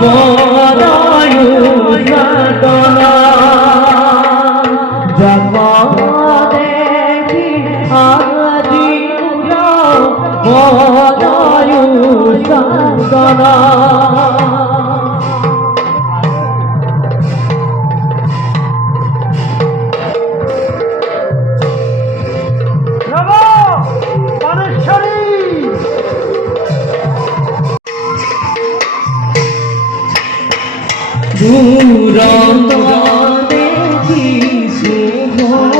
boy. amor.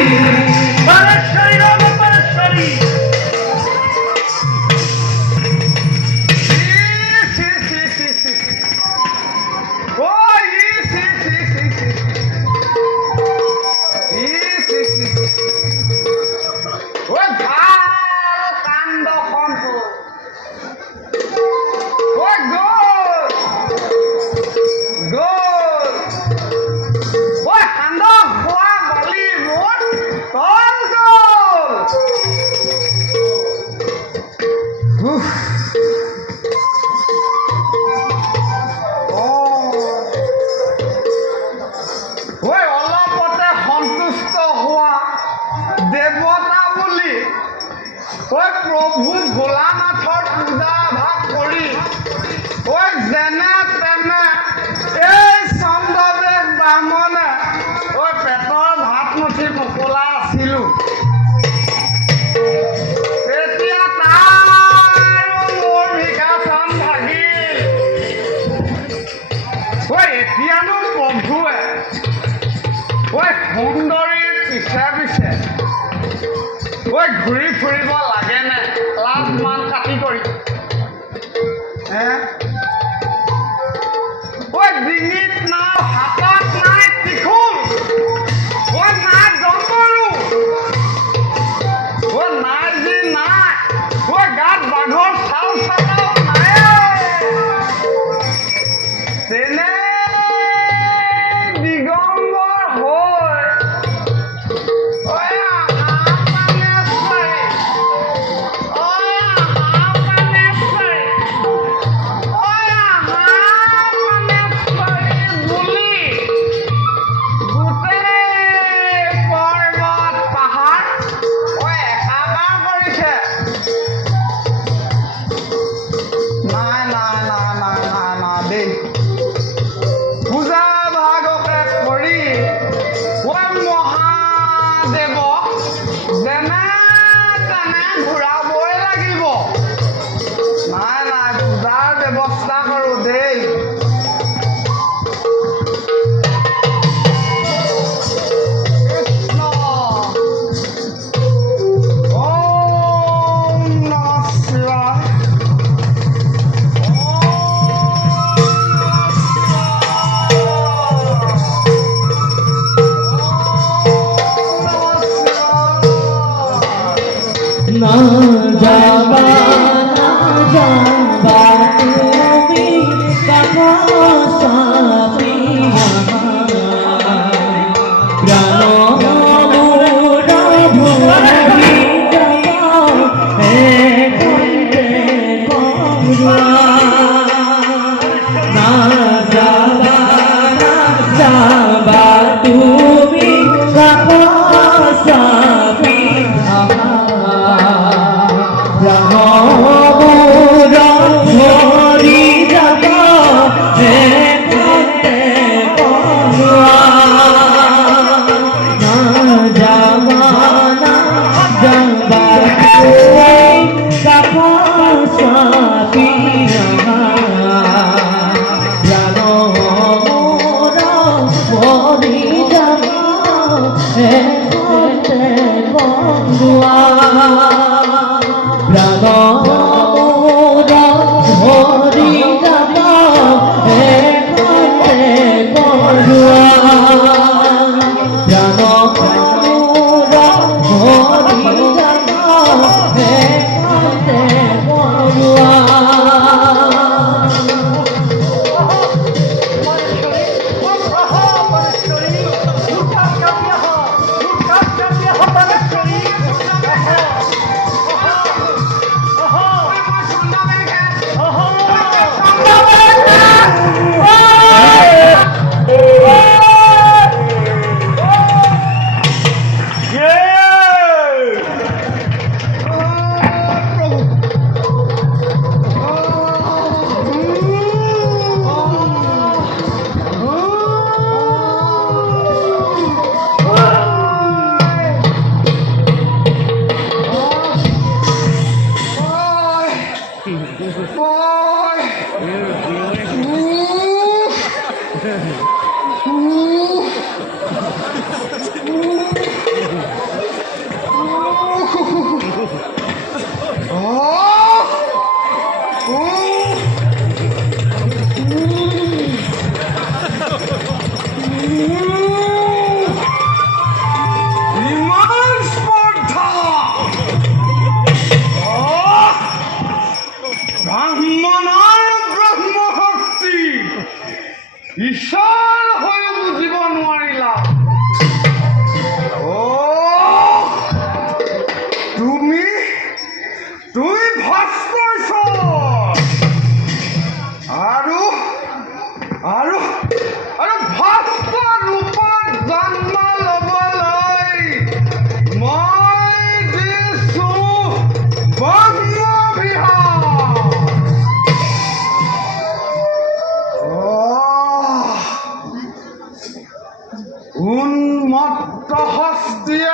ওই প্রভু ভোলানাথর পূজা ভাগ করি। ওই যেনে তেনে এই চন্দ্রদেৱ ব্ৰাহ্মণে ওই পেটৰ ভাত মুঠি পকলাই আছিলোঁ। এতিয়ানো প্ৰভুৱে ঐ সুন্দৰীৰ পিছে পিছে ঐ ঘূৰি ফুৰিব লাগে না বন্ধুয়া। উন্মত্ত হস্তিয়া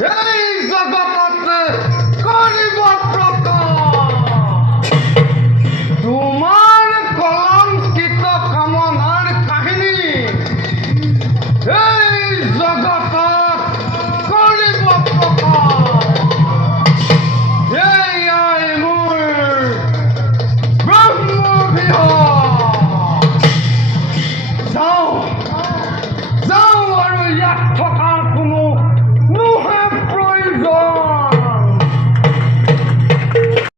Yeah!